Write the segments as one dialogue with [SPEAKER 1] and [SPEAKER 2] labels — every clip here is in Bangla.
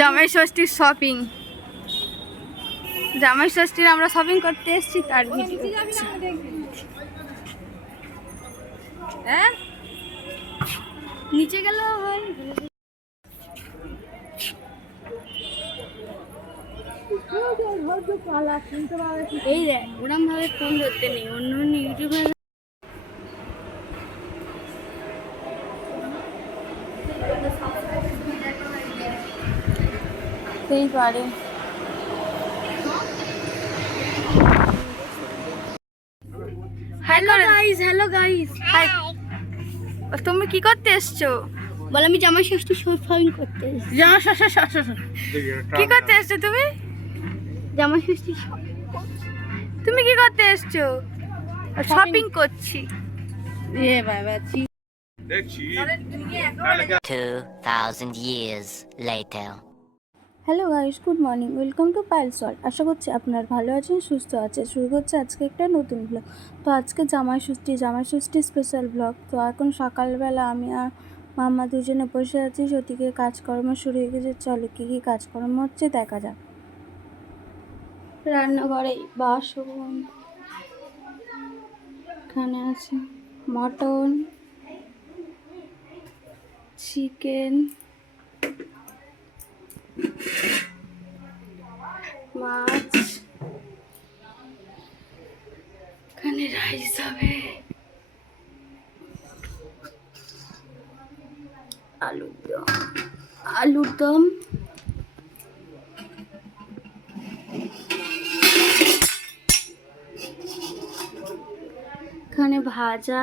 [SPEAKER 1] জামাই ষষ্ঠীর শপিং জামাই ষষ্ঠীর আমরা শপিং করতে এসেছি তার ভিডিও হ্যাঁ? নিচে গেল এই দেখ ওরম ভাবে ফোন ধরতে নেই অন্য অন্য ইউটিউবার সেই পারে। Hello guys hello guys hi তুমি কি করতে এসছো? বল আমি জামাই ষষ্ঠী শপিং করতে এসেছি। জামা কি করতে এসছো তুমি? জামাই ষষ্ঠী তুমি কি করতে এসছো? শপিং করছি। এ বাবা
[SPEAKER 2] দেখছি।
[SPEAKER 3] 2,000 years later.
[SPEAKER 1] Hello guys, good morning. Welcome to piles world. আশা করছি আপনার ভালো আছেন, সুস্থ আছেন। শুরু করছে আজকে একটা নতুন ব্লগ তো আজকে জামাই ষষ্ঠী জামাই ষষ্ঠী স্পেশাল ব্লগ তো এখন সকালবেলা আমি আর মাম্মা দুজনে বসে আছি সত্যিকে কাজকর্ম শুরু হয়ে গেছে। চলো কী কী কাজকর্ম হচ্ছে দেখা যাক। রান্নাঘরে বাসন, এখানে আছে মটন, চিকেন মাছ। এখানে রাইস হবে। আলুর দম। আলুর দম। এখানে ভাজা।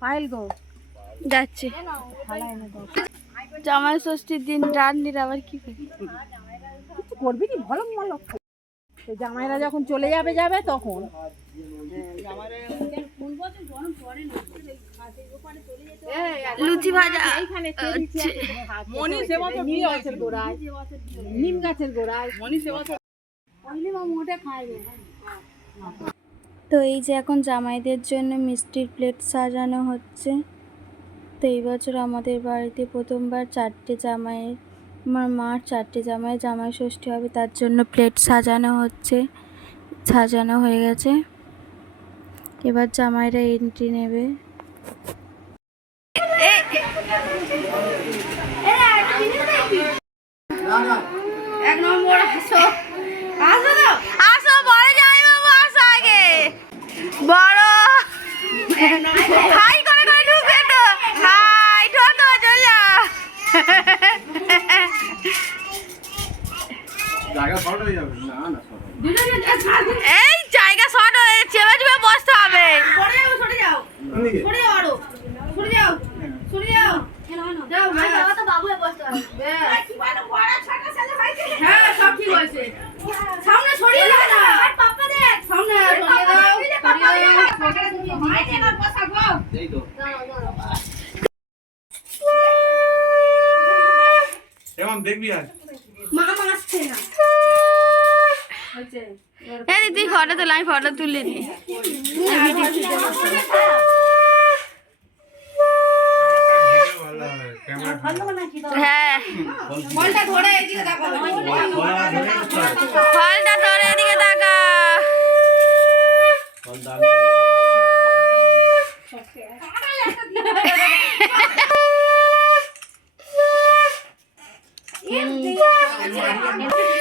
[SPEAKER 4] পায়েল গো
[SPEAKER 1] যাচ্ছে। জামাই ষষ্ঠীর দিন রান্নির আবার কি
[SPEAKER 4] কিছু করবি কি? ভালো ভালো জামাইরা যখন চলে যাবে যাবে তখন।
[SPEAKER 1] লুচি ভাজা
[SPEAKER 4] নিম গাছের গোড়ায়। নিম গাছের গোড়ায়। মনি সে বছর
[SPEAKER 1] তো এই যে এখন জামাইদের জন্য মিষ্টির প্লেট সাজানো হচ্ছে তো এই বছর আমাদের বাড়িতে প্রথমবার চারটে জামাইয়ের আমার মার চারটে জামাই জামাই ষষ্ঠী হবে তার জন্য প্লেট সাজানো হচ্ছে সাজানো হয়ে গেছে এবার জামাইরা এন্ট্রি নেবে এক নম্বর আসো আসো তো আসো বড় যাই বাবু আসো আগে বড় হাই করে করে ঢুকে তো। হাই ঠোঁটো চলে যাও
[SPEAKER 2] হয়ে যাবে। না না
[SPEAKER 1] এই জায়গা শর্ট হয়ে চেপে চেপে বসতে হবে। হ্যাঁ সব ঠিক হয়েছে সামনে সরিয়ে দাও না সামনে সরিয়ে দাও সরিয়ে দাও
[SPEAKER 2] এই তো এমন দেখবি আর
[SPEAKER 1] এই দিদি ফটো তুলে নি। হ্যাঁ। ফলটা ধরে এদিকে তাকা। এত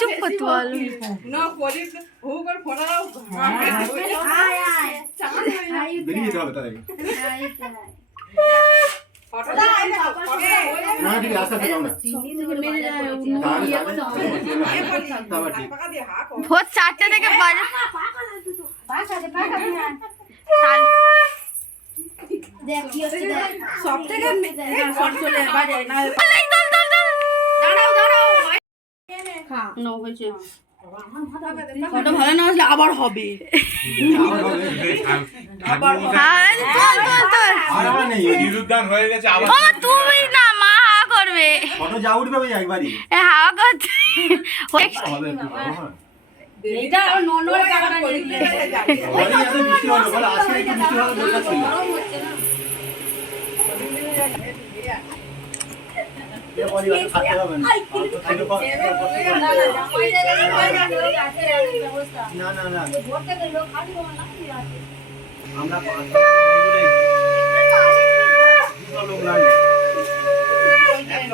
[SPEAKER 1] চুপ করতে বলো
[SPEAKER 2] বেরিয়ে যেতে হবে তাই
[SPEAKER 5] না ঠিক আছে আস্তে আস্তে যাও না তাহলে তাহলে ঠিক
[SPEAKER 1] ভোর চারটে থেকে বাজে
[SPEAKER 2] সব থেকে শর্ট চলে বাজে না ওটা ভালো না আসলে আবার হবে।
[SPEAKER 5] আবার
[SPEAKER 1] হ্যাঁ, চল চল চল।
[SPEAKER 6] নিরুদ্ধান হয়ে গেছে আবার
[SPEAKER 1] ও তুমি না মা হাওয়া করবে।
[SPEAKER 5] ফটো যা উঠবে ওই একবারই
[SPEAKER 1] এ হাওয়া করছে।
[SPEAKER 2] আবার ননর
[SPEAKER 5] হলো বলে আজকে একটু বৃষ্টি হওয়ার দরকার ছিল এ বলি ওটা খাতে হবে না না না আমরা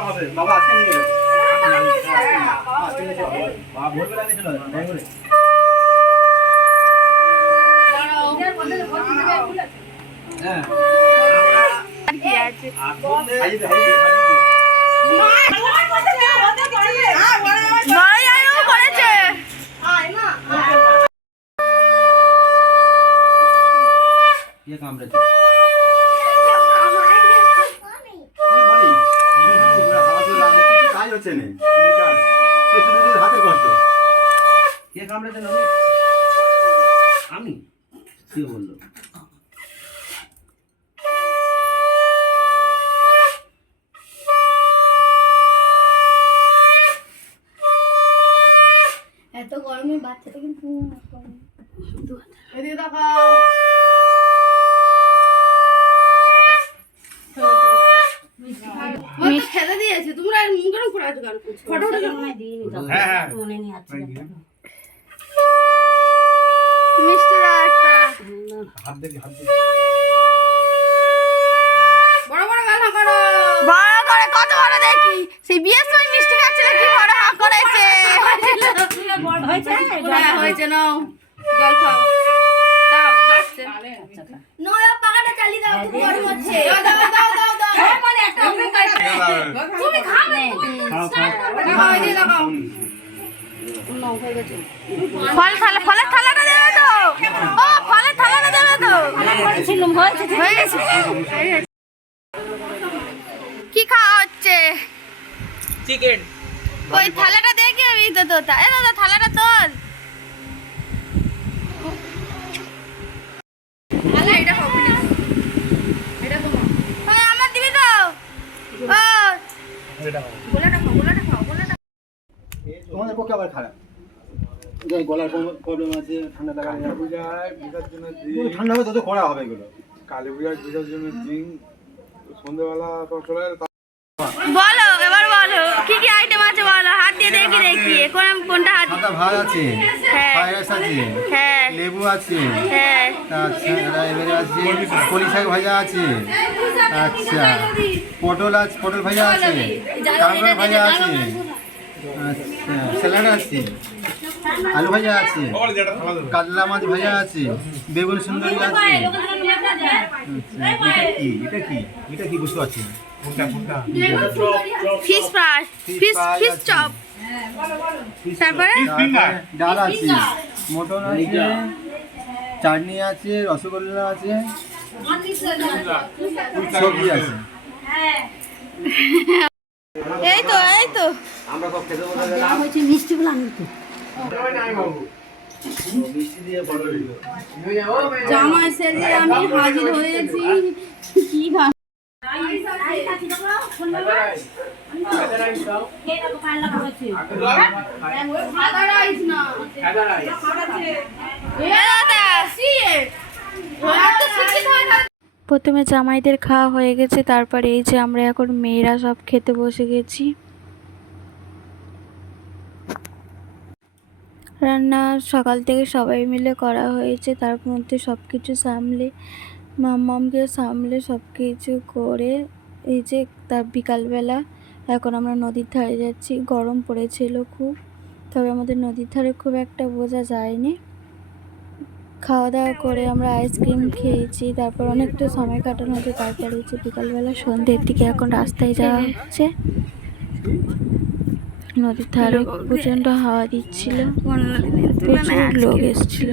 [SPEAKER 5] হবে বাবা আজকে নিয়ে যাবে আজকে নিয়ে যাবে বাবা ভোরবেলা নিয়ে চলে যাবে হ্যাঁ
[SPEAKER 1] কে
[SPEAKER 5] বলল?
[SPEAKER 1] এত গরমে বাচ্চাটা কিন্তু
[SPEAKER 2] এদিকে তাকাও। খেতে দিয়েছে তোমরা মুখ ফটো উঠে
[SPEAKER 6] হ্যাঁ হ্যাঁ।
[SPEAKER 1] মিষ্টি দাও একটা
[SPEAKER 6] হাত দেখি হাত দেখি
[SPEAKER 2] বড় বড় গাল করো
[SPEAKER 1] বড় করে কত বড় দেখি সেই বিয়ের সময় মিষ্টি খাচ্ছিল কি বড় হাঁ করেছে
[SPEAKER 2] হ্যাঁ হয়েছে নাও জল খাও দাও খাচ্ছে
[SPEAKER 1] নয়া পাকাটা চালিয়ে দাও খুব গরম হচ্ছে
[SPEAKER 2] দাও দাও দাও দাও দাও মানে একটা তুমি খাবে খাও এদিকে লাগাও।
[SPEAKER 1] ফল থালা ফলের থালাটা দেবে তো? ও ফলের থালাটা দেবে তো? হয়ে গেছে। কি খাওয়া হচ্ছে?
[SPEAKER 7] চিকেন
[SPEAKER 1] ওই থালাটা দেখে আমি তো তোতা এ দাদা থালাটা তোল
[SPEAKER 2] আলা এটা খাও প্লিজ এটা তোমার
[SPEAKER 1] ওই আমার দিবি তো ও
[SPEAKER 2] গোলাটা খাও গোলাটা খাও গোলাটা
[SPEAKER 5] তোমাদের পক্ষে আবার খারাপ। গলার প্রবলেম আছে ঠান্ডা লাগা
[SPEAKER 6] পূজায় পূজার জন্য
[SPEAKER 5] ঠান্ডা হবে তত করা হবে এগুলো।
[SPEAKER 6] কালী পূজায় পূজার জন্য দিন সন্ধ্যেবেলা চলে
[SPEAKER 1] বলো এবার বলো কি কি আইটেম আছে বলো? হাত দিয়ে দেখি দেখি। কোন কোনটা হাত
[SPEAKER 5] সাদা ভাত আছে
[SPEAKER 1] হ্যাঁ।
[SPEAKER 5] আছে
[SPEAKER 1] হ্যাঁ।
[SPEAKER 5] লেবু আছে
[SPEAKER 1] হ্যাঁ।
[SPEAKER 5] আচ্ছা এবারে আছে কলি শাক ভাজা আছে আচ্ছা। পটল আছে পটল ভাজা আছে কাঁকড়া ভাজা আছে। স্যালাড আছে আলু ভাজা আছে কাতলা মাছ ভাজা আছে বেগুন সুন্দরী আছে। আচ্ছা, এটা কি? এটা কি? এটা কি বুঝতে পারছি
[SPEAKER 1] ফিশ ফ্রাই ফিশ ফিশ
[SPEAKER 5] আছে।
[SPEAKER 1] চপ তারপরে?
[SPEAKER 5] ডাল আছে মটন আছে চাটনি আছে রসগোল্লা আছে সবজি আছে।
[SPEAKER 1] এই তো।
[SPEAKER 5] আমরা খেতে বসে গেলাম। মিষ্টি দিল
[SPEAKER 2] জামা সেজে আমি হাজির হয়েছি। কি ভাব হয়ে
[SPEAKER 1] প্রথমে জামাইদের খাওয়া হয়ে গেছে তারপরে এই যে আমরা এখন মেয়েরা সব খেতে বসে গেছি। রান্না সকাল থেকে সবাই মিলে করা হয়েছে, তার মধ্যে সব কিছু সামলে, মাম্মামকে সামলে সব কিছু করে, এই যে তার বিকালবেলা এখন আমরা নদীর ধারে যাচ্ছি, গরম পড়েছিল খুব, তবে আমাদের নদীর ধারে খুব একটা বোঝা যায়নি। খাওয়া দাওয়া করে আমরা আইসক্রিম খেয়েছি, তারপর অনেকটা সময় কাটানো হচ্ছে তারপরে হচ্ছে বিকালবেলা সন্ধ্যের দিকে এখন রাস্তায় যাওয়া হচ্ছে। নদীর ধারে প্রচণ্ড হাওয়া দিচ্ছিল। প্রচুর লোক এসেছিল।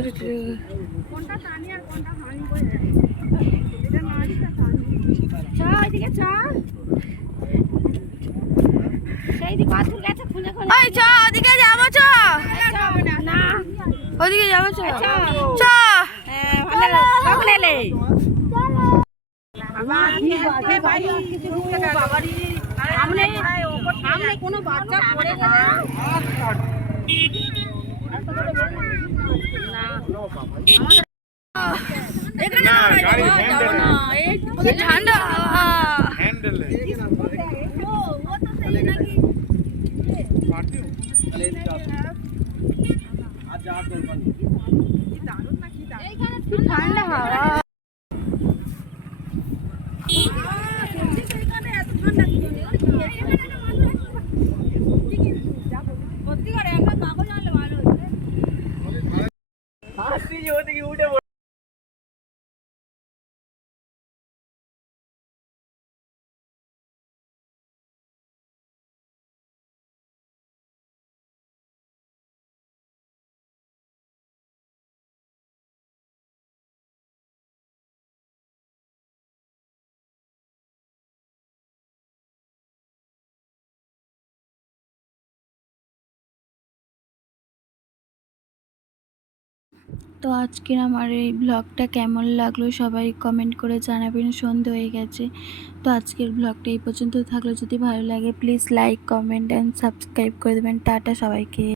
[SPEAKER 1] ওই চ ওদিকে যাব চ। ওদিকে যাব চ। চ।
[SPEAKER 2] সামনে কোনো বাচ্চা পড়ে গেলে
[SPEAKER 1] ঠান্ডা
[SPEAKER 6] হ্যান্ডেলে
[SPEAKER 1] ঠান্ডা হাওয়া তো আজকের আমার এই ব্লগটা কেমন লাগল সবাই কমেন্ট করে জানাবেন, সন্ধে হয়ে গেছে। তো আজকের ব্লগটা এই পর্যন্ত থাকল। যদি ভালো লাগে please like comment and subscribe করে দেবেন। টাটা সবাইকে।